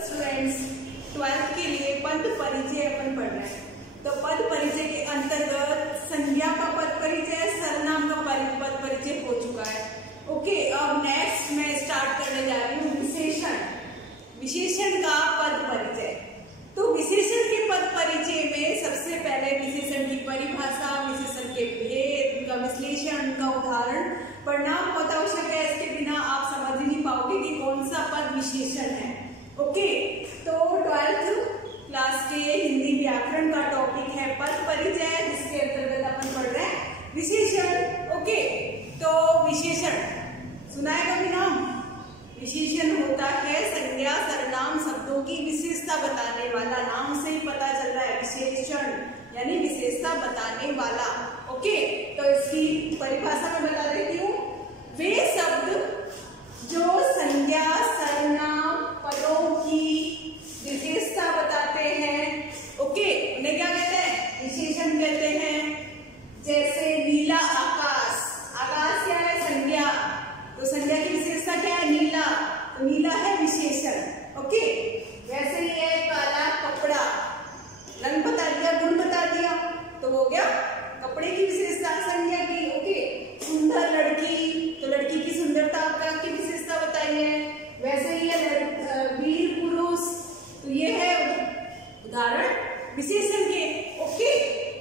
Students, 12th के लिए पद परिचय अपन पढ़ रहे हैं। तो पद परिचय के अंतर्गत संज्ञा का पद परिचय, सर्वनाम का पद परिचय हो चुका है। ओके, अब नेक्स्ट मैं स्टार्ट करने जा रही हूँ विशेषण। विशेषण का पद परिचय। तो विशेषण के पद परिचय में सबसे पहले विशेषण की परिभाषा, विशेषण के भेद, उनका विश्लेषण, उनका उदाहरण पढ़ना बहुत आवश्यक है। इसके बिना आप समझ ही नहीं पाओगे कि कौन सा पद विशेषण है। ओके, तो 12th क्लास के हिंदी व्याकरण का टॉपिक है पद परिचय, जिसके अंतर्गत अपन पढ़ रहे हैं विशेषण। ओके, तो विशेषण सुना है कभी नाम? विशेषण होता है संज्ञा सर्वनाम शब्दों की विशेषता बताने वाला। नाम से ही पता चल रहा है विशेषण यानी विशेषता बताने वाला। ओके, तो इसकी परिभाषा मैं बता देती हूँ। वे शब्द जो संज्ञा सर्वनाम पदों की विशेषता बताते हैं, ओके, उन्हें क्या कहते हैं? विशेषण कहते हैं। जैसे नीला आकाश, आकाश क्या है? संज्ञा। तो संज्ञा की विशेषता क्या है? नीला, तो नीला है विशेषण। ओके, वैसे ही है काला कपड़ा, रंग बता दिया, गुण बता दिया, तो हो गया कपड़े की विशेषता संज्ञा की। ओके, सुंदर लड़की, तो लड़की की सुंदरता की विशेषता बताई है। वैसे ही है वीर पुरुष, तो ये है उदाहरण विशेषण के। ओके,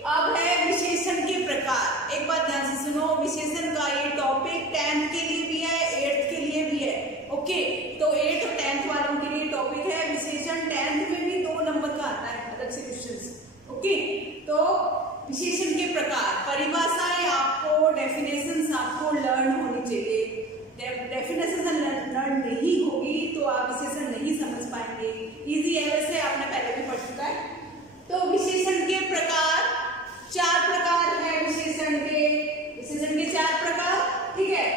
अब है विशेषण के प्रकार। एक बात ध्यान से सुनो, विशेषण का ये टॉपिक 10th के लिए भी है, 8th के लिए भी है। ओके, तो 8th और 10th वालों के लिए टॉपिक है विशेषण। 10th में भी 2 नंबर का आता है अलग से क्वेश्चन। ओके, तो विशेषण के प्रकार, परिभाषाएं आपको, डेफिनेशंस आपको लर्न होनी चाहिए। डेफिनेशन लर्न नहीं होगी तो आप विशेषण नहीं समझ पाएंगे। इजी है, वैसे आपने पहले भी पढ़ चुका है। तो विशेषण के प्रकार 4 प्रकार है विशेषण के। विशेषण के 4 प्रकार, ठीक है।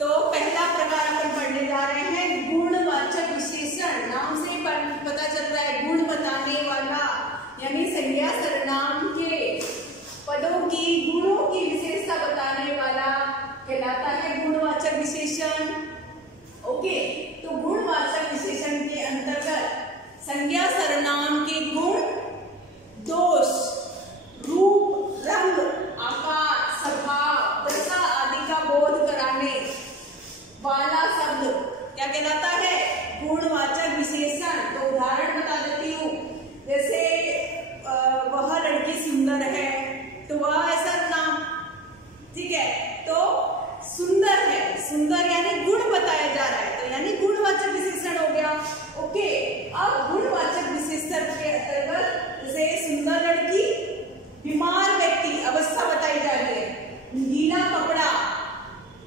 तो पहला प्रकार अपन पढ़ने जा रहे हैं गुणवाचक विशेषण। नाम से पता चल रहा है गुण बताने वाला, यानी संज्ञा सर्वनाम के पदों की गुणों की विशेषता बताने वाला कहलाता है गुणवाचक विशेषण। ओके, तो गुणवाचक विशेषण के अंतर्गत संज्ञा सर्वनाम के गुण, दोष, रूप, रंग, आकार, स्वभाव, दशा आदि का बोध कराने वाला शब्द क्या कहलाता है? गुणवाचक विशेषण। तो उदाहरण बता देती हूँ। जैसे वह लड़की सुंदर है, तो वह ऐसा नाम, ठीक है। तो सुंदर है, सुंदर यानी गुण बताया जा रहा है, तो यानी गुणवाचक विशेषण हो गया। ओके, अब गुणवाचक विशेषण के अंतर्गत जैसे सुंदर लड़की, बीमार व्यक्ति, अवस्था बताई जा रही है। नीला कपड़ा,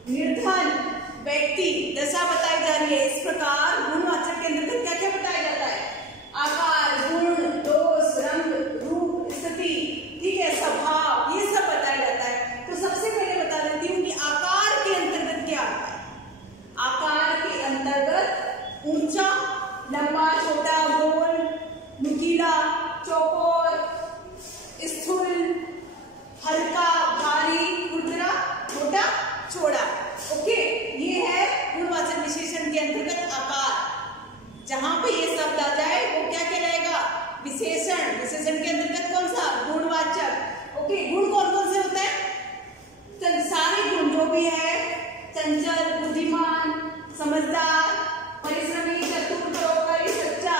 निर्धन व्यक्ति, दशा बताई जा रही है। इस प्रकार गुणवाचक के अंतर्गत क्या क्या बताया जाता है? आकार, गुण, दोष, रंग, रूप, स्थिति, ठीक है, स्वभाव, ये सब बताया जाता है। तो सबसे पहले बता देती हूँ कि आकार के अंतर्गत क्या आता है। आकार के अंतर्गत ऊंचा, लंबा, छोटा, गोल, नुकीला, चौकोर, स्थूल, हल्का, भारी, खुरदरा, मोटा, चौड़ा। ओके, ये है गुणवाचक विशेषण के अंतर्गत आकार। जहां पे ये शब्द आ जाए वो क्या कहलाएगा? विशेषण। विशेषण के अंतर्गत कौन सा? गुणवाचक। ओके, गुण कौन कौन से होते हैं? सारे गुण जो भी है, चंचल, बुद्धिमान, समझदार, परिश्रमी, चतुर, परोपकारी, सच्चा,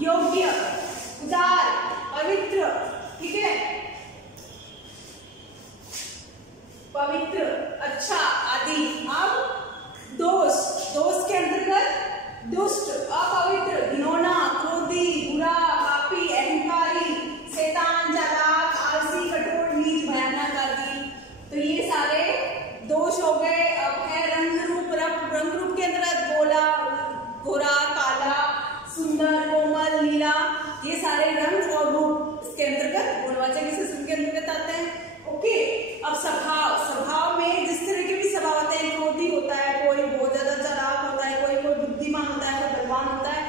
योग्य, उदार, पवित्र, ठीक है, पवित्र, अच्छा आदि। अब दोष, दोष के अंतर्गत दुष्ट, अपवित्र, घिनौना, क्रोधी, बुरा, पापी, अहंकारी, शैतान, चालाक, आलसी, कठोर, नीच, भयानक आदि। तो ये सारे दोष हो गए। अब है रंग रूप। रंग रूप के अंतर्गत गोला, गोरा, काला, सुंदर, कोमल, नीला, ये सारे रंग और रूप इसके अंतर्गत गुणवाचक विशेषण के अंतर्गत आते हैं। ओके, अब स्वभाव। स्वभाव में जिस तरह के भी स्वभाव होते हैं, क्रोधी होता है, कोई बहुत ज्यादा चालाक होता है, कोई बुद्धिमान होता है, कोई बलवान होता है,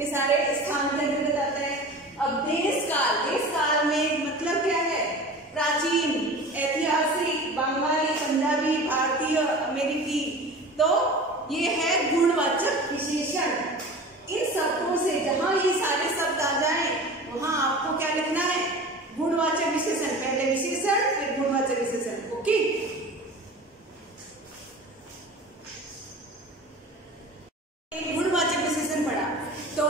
ये सारे स्थान के अंतर्गत आते हैं। अब देश काल में मतलब क्या है? प्राचीन, ऐतिहासिक, बंगाली, पंजाबी, भारतीय, अमेरिकी। तो ये है गुणवाचक विशेषण। इन शब्दों से जहां ये सारे शब्द आ जाएं वहां आपको क्या लिखना है? गुणवाचक विशेषण। पहले विशेषण फिर गुणवाचक विशेषण। ओके, गुणवाचक विशेषण पढ़ा। तो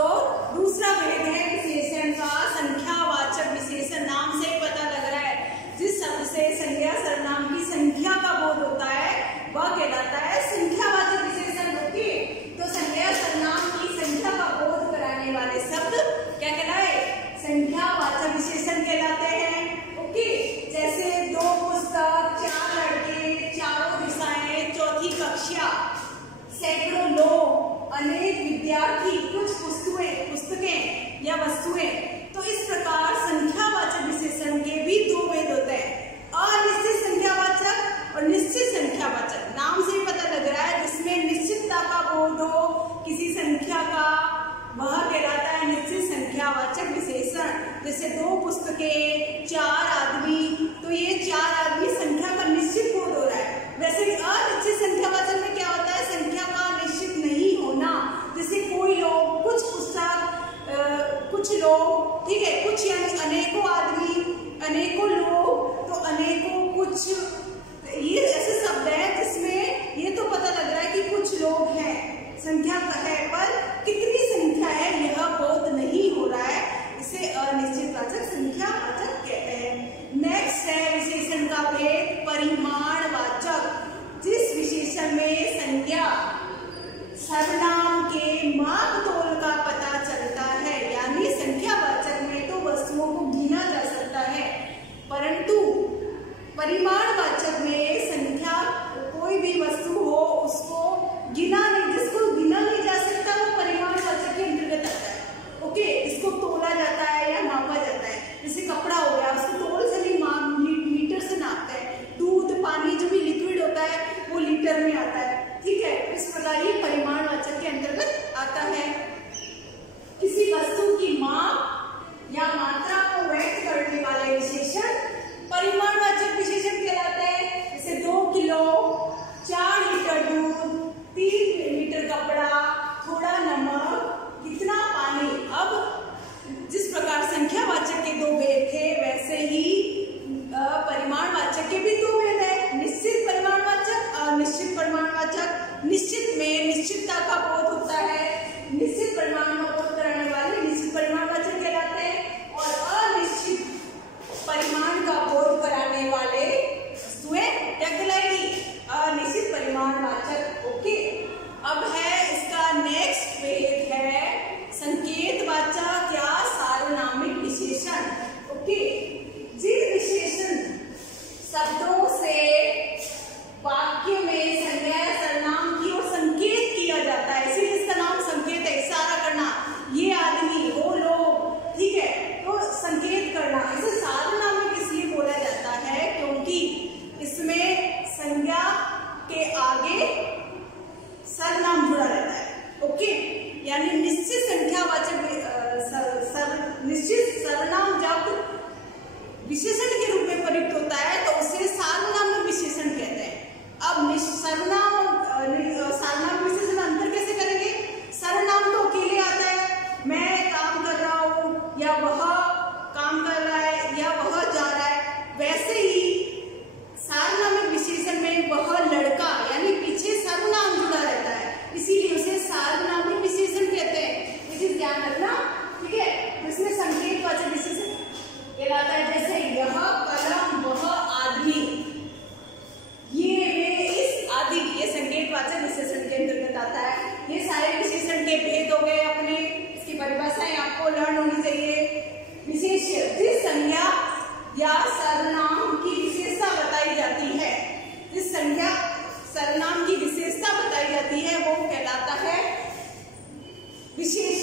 दूसरा भेद है विशेषण का संख्यावाचक विशेषण। नाम से पता लग रहा है जिस शब्द से संज्ञा सर्वनाम की संख्या का बोध होता है वह कहलाता है संख्यावाचक विशेषण। ओके, तो संज्ञा सर्वनाम की संख्या का बोध कराने वाले शब्द क्या कहलाए? संख्यावाचक विशेषण कहलाते हैं। ओके, जैसे 2 पुस्तक, 4 लड़के, चारों दिशाएं, चौथी कक्षा, सैकड़ों लोग, अनेक विद्यार्थी, कुछ पुस्तकें या वस्तुएं। तो इस प्रकार संख्यावाचक विशेषण के भी 2 भेद होते हैं, अनिश्चित संख्यावाचक और निश्चित संख्यावाचक। नाम से ही पता लग रहा है जिसमें निश्चितता का बोध हो किसी संख्या का वह कहलाता है निश्चित संख्यावाचक विशेषण। जैसे 2 पुस्तकें, 4 आदमी, तो ये 4 आदमी संख्या का निश्चित बोध हो रहा है। वैसे अनिश्चित संख्यावाचक में क्या होता है? संख्या का निश्चित नहीं होना। जैसे कोई लोग, कुछ पुस्तक, कुछ लोग, ठीक है, कुछ यानी अनेकों आदमी, अनेकों लोग, तो अनेकों कुछ, ये ऐसे शब्द है जिसमें ये तो पता लग रहा है कि कुछ लोग हैं, संख्या है, पर कितनी संख्या है यह बोध नहीं हो रहा है। इसे अनिश्चितवाचक संख्यावाचक कहते हैं। नेक्स्ट है विशेषण का भेद परिमाणवाचक। जिस विशेषण में संज्ञा सर्वनाम के माप तोल का पता चलता है, यानी संख्यावाचक में तो वस्तुओं को गिना जा सकता है, परंतु परिमाणवाचक में संख्या कोई भी वस्तु हो उसको गिना नहीं, जिसको गिना नहीं जा सकता वो परिमाणवाचक के अंतर्गत आता है। ओके, इसको तोला जाता है या मापा जाता है। जैसे कपड़ा हो गया, उसको तोल से नहीं मीटर से नापते हैं। दूध, पानी, जो भी लिक्विड होता है वो लीटर में आता है। ठीक है, इस प्रकार ये परिमाणवाचक के अंतर्गत आता है। किसी वस्तु की माप या मात्रा को व्यक्त करने वाले विशेषण परिमाणवाचक विशेषण कहलाते हैं। जैसे 2 किलो, 4 लीटर दूध, 3 लीटर कपड़ा, थोड़ा नमक, कितना पानी। अब जिस प्रकार संख्यावाचक के 2 भेद थे वैसे ही परिमाणवाचक के भी 2 भेद है, निश्चित परिमाणवाचक, अनिश्चित परिमाणवाचक। निश्चित में निश्चितता का बोध होता है, निश्चित परिमाण का बोध कराने वाले निश्चित परिमाणवाचक कहलाते हैं, और अनिश्चित परिमाण का बोध कराने वाले वस्तुएं क्या कहलाएगी? अनिश्चित परिमाणवाचक। ओके, अब है इसका नेक्स्ट भेद है संकेतवाचक या सार्वनामिक विशेषण। ओके, जिन विशेषण शब्दों से वाक्य में संज्ञा या सर्वनाम की ओर संकेत किया जाता है, इसीलिए इसका नाम संकेत है। इशारा करना, ये आदमी, वो लोग, ठीक है, तो संकेत करना, इसे सार्वनामिक इसलिए बोला जाता है क्योंकि इसमें संज्ञा के आगे सर्वनाम जुड़ा रहता है। ओके, यानी निश्चित संख्यावाचक निश्चित सर्वनाम जब विशेषण के रूप में प्रयुक्त होता है तो उसे सार्वनामिक विशेषण कहते हैं। अब सर्वनाम सार्वनामिक विशेषण अंतर कैसे करेंगे? सर्वनाम तो अकेले आता है, मैं काम कर रहा हूँ या वह काम कर रहा है या वह जा रहा है, वैसे ही सार्वनामिक विशेषण में वह लड़का यानी पीछे सर्वनाम जुड़ा रहता है, इसीलिए उसे सार्वनामिक विशेषण कहते हैं। ये चीज ध्यान रखना, ठीक है। इसमें संकेतवाचक विशेषण कहलाता है, जैसे यह कलम, वह आदमी, ये वे, इस आदि, ये संकेतवाचक विशेषण के अंतर्गत आता है। ये सारे विशेषण के भेद हो गए अपने, इसकी परिभाषाएं आपको लर्न होनी चाहिए। विशेष्य, जिस संज्ञा या सर्वनाम की विशेषता बताई जाती है, जिस संज्ञा सर्वनाम की विशेषता बताई जाती है वो कहलाता है विशेष